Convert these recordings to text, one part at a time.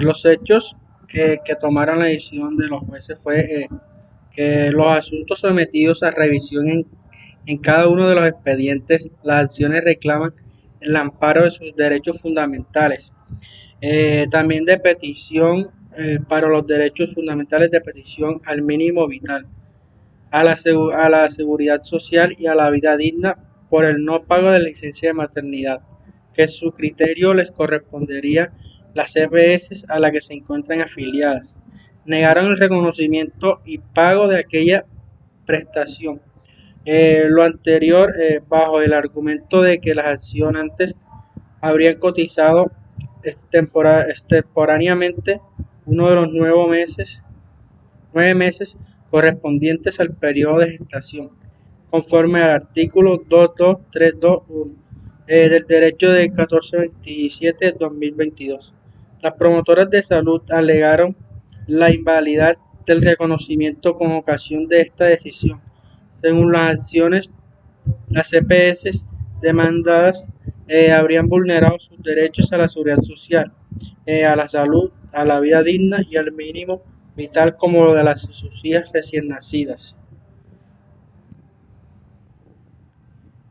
Los hechos que tomaron la decisión de los jueces fue que los asuntos sometidos a revisión en cada uno de los expedientes, las acciones reclaman el amparo de sus derechos fundamentales. También de petición para los derechos fundamentales de petición al mínimo vital, a la seguridad social y a la vida digna por el no pago de licencia de maternidad, que en su criterio les correspondería las EPS a las que se encuentran afiliadas. Negaron el reconocimiento y pago de aquella prestación. Lo anterior bajo el argumento de que las accionantes habrían cotizado extemporáneamente uno de los 9 meses correspondientes al periodo de gestación, conforme al artículo 22321 del Derecho de 1427-2022. Las promotoras de salud alegaron la invalidad del reconocimiento con ocasión de esta decisión. Según las acciones, las EPS demandadas habrían vulnerado sus derechos a la seguridad social, a la salud, a la vida digna y al mínimo vital como lo de sus hijas recién nacidas.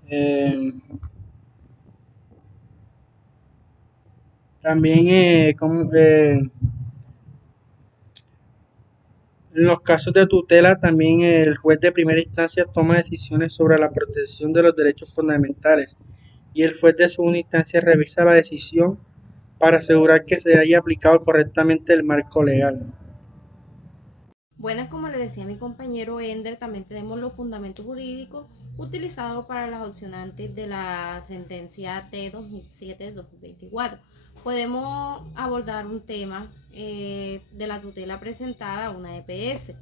Eh, También en los casos de tutela, también el juez de primera instancia toma decisiones sobre la protección de los derechos fundamentales y el juez de segunda instancia revisa la decisión para asegurar que se haya aplicado correctamente el marco legal. Buenas, como le decía mi compañero Ender, también tenemos los fundamentos jurídicos utilizados para las opcionantes de la sentencia T 2007-2024. Podemos abordar un tema de la tutela presentada a una EPS,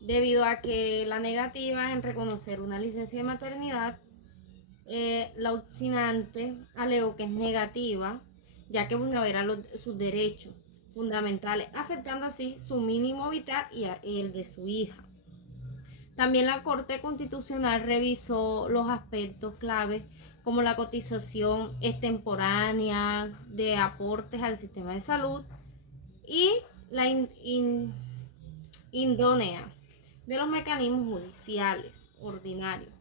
debido a que la negativa en reconocer una licencia de maternidad, la opcionante alegó que es negativa, ya que vulnera sus derechos fundamentales, afectando así su mínimo vital y el de su hija. También la Corte Constitucional revisó los aspectos claves como la cotización extemporánea de aportes al sistema de salud y la indonea de los mecanismos judiciales ordinarios.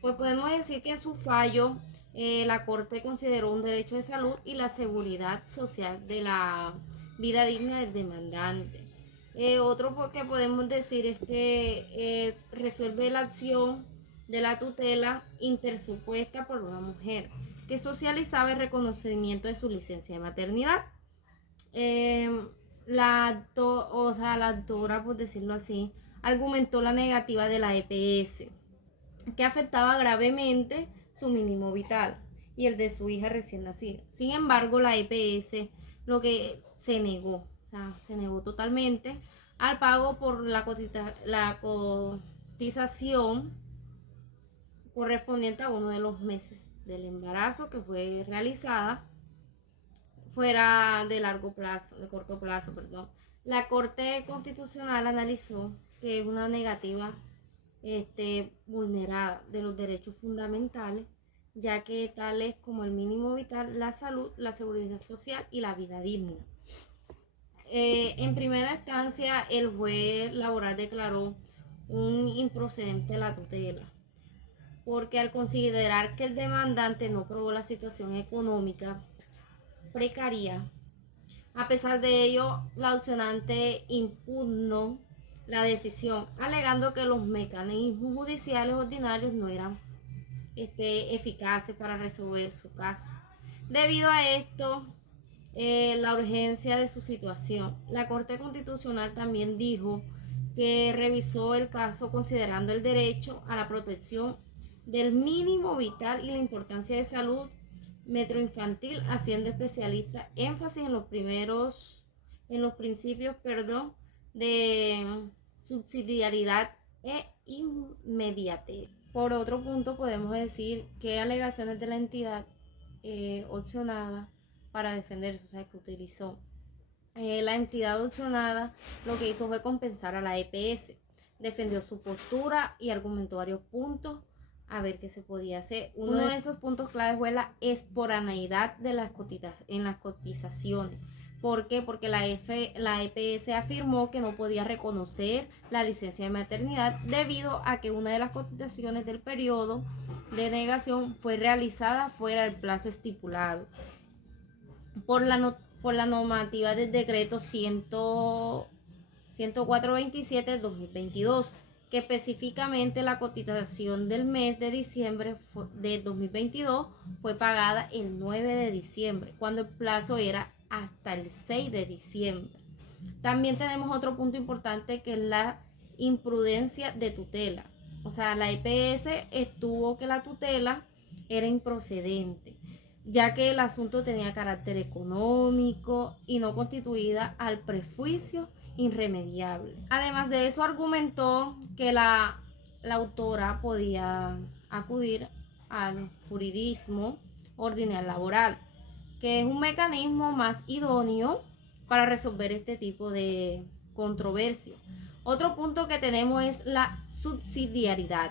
Pues podemos decir que en su fallo la Corte consideró un derecho de salud y la seguridad social de la vida digna del demandante. Otro que podemos decir es que resuelve la acción de la tutela intersupuesta por una mujer que socializaba el reconocimiento de su licencia de maternidad. Eh, la autora, por decirlo así, argumentó la negativa de la EPS, que afectaba gravemente su mínimo vital y el de su hija recién nacida. Sin embargo, la EPS lo que se negó totalmente al pago por la cotización correspondiente a uno de los meses del embarazo que fue realizada fuera de largo plazo, de corto plazo, perdón. La Corte Constitucional analizó que es una negativa vulnerada de los derechos fundamentales, ya que tales como el mínimo vital, la salud, la seguridad social y la vida digna. En primera instancia, el juez laboral declaró un improcedente la tutela, porque al considerar que el demandante no probó la situación económica precaria, a pesar de ello, la opcionante impugnó la decisión, alegando que los mecanismos judiciales ordinarios no eran eficaces para resolver su caso. Debido a esto, la urgencia de su situación, la Corte Constitucional también dijo que revisó el caso considerando el derecho a la protección del mínimo vital y la importancia de salud metroinfantil, haciendo especialista énfasis en los principios, de subsidiariedad e inmediatez. Por otro punto, podemos decir que alegaciones de la entidad opcionada para defenderse, o sea, que utilizó la entidad opcionada, lo que hizo fue compensar a la EPS, defendió su postura y argumentó varios puntos a ver qué se podía hacer. Uno de esos puntos claves fue la esporaneidad de en las cotizaciones, ¿Por qué? Porque la EPS afirmó que no podía reconocer la licencia de maternidad debido a que una de las cotizaciones del periodo de negación fue realizada fuera del plazo estipulado por la normativa del decreto 10427 de 2022, que específicamente la cotización del mes de diciembre de 2022 fue pagada el 9 de diciembre, cuando el plazo era hasta el 6 de diciembre. También tenemos otro punto importante, que es la imprudencia de tutela. O sea, la EPS estuvo que la tutela era improcedente, ya que el asunto tenía carácter económico y no constituida al prejuicio irremediable. Además de eso, argumentó que la autora podía acudir al juridismo ordinario laboral, que es un mecanismo más idóneo para resolver este tipo de controversia. Otro punto que tenemos es la subsidiariedad,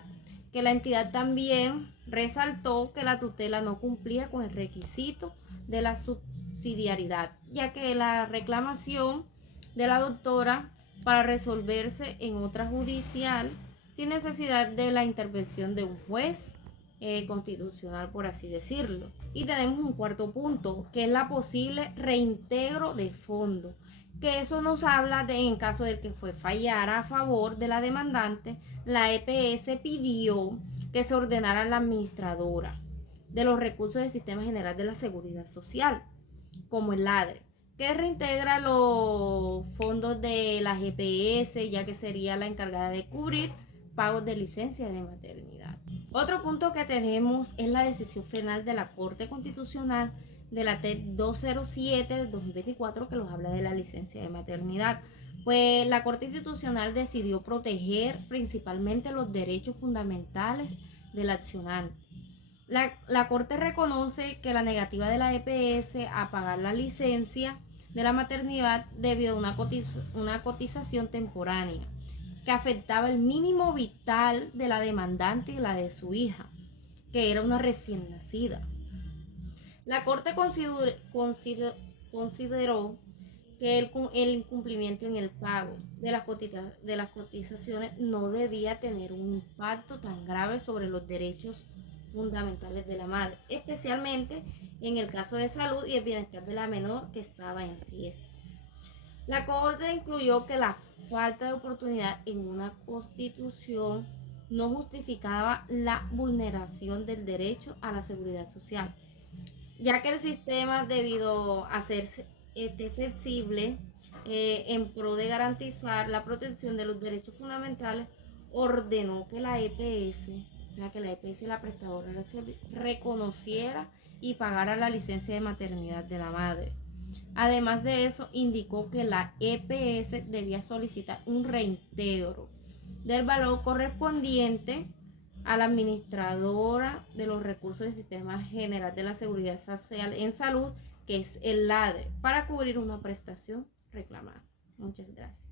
que la entidad también resaltó que la tutela no cumplía con el requisito de la subsidiariedad, ya que la reclamación de la doctora para resolverse en otra judicial sin necesidad de la intervención de un juez constitucional, por así decirlo. Y tenemos un cuarto punto, que es la posible reintegro de fondo, que eso nos habla de en caso de que fallara a favor de la demandante, la EPS pidió que se ordenara a la administradora de los recursos del Sistema General de la Seguridad Social, como el LADRE, que reintegra los fondos de la GPS, ya que sería la encargada de cubrir pagos de licencia de maternidad. Otro punto que tenemos es la decisión final de la Corte Constitucional de la TED 207 de 2024, que nos habla de la licencia de maternidad. Pues la Corte Constitucional decidió proteger principalmente los derechos fundamentales del accionante. La Corte reconoce que la negativa de la EPS a pagar la licencia de la maternidad debido a una cotización temporánea que afectaba el mínimo vital de la demandante y la de su hija, que era una recién nacida. La Corte consideró que el incumplimiento en el pago de las cotizaciones no debía tener un impacto tan grave sobre los derechos fundamentales de la madre, especialmente en el caso de salud y el bienestar de la menor que estaba en riesgo. La Corte incluyó que la falta de oportunidad en una constitución no justificaba la vulneración del derecho a la seguridad social, ya que el sistema, debido a hacerse flexible en pro de garantizar la protección de los derechos fundamentales, ordenó que la EPS, o sea, que la EPS, la prestadora de servicio, reconociera y pagara la licencia de maternidad de la madre. Además de eso, indicó que la EPS debía solicitar un reintegro del valor correspondiente a la administradora de los recursos del Sistema General de la Seguridad Social en Salud, que es el LADRE, para cubrir una prestación reclamada. Muchas gracias.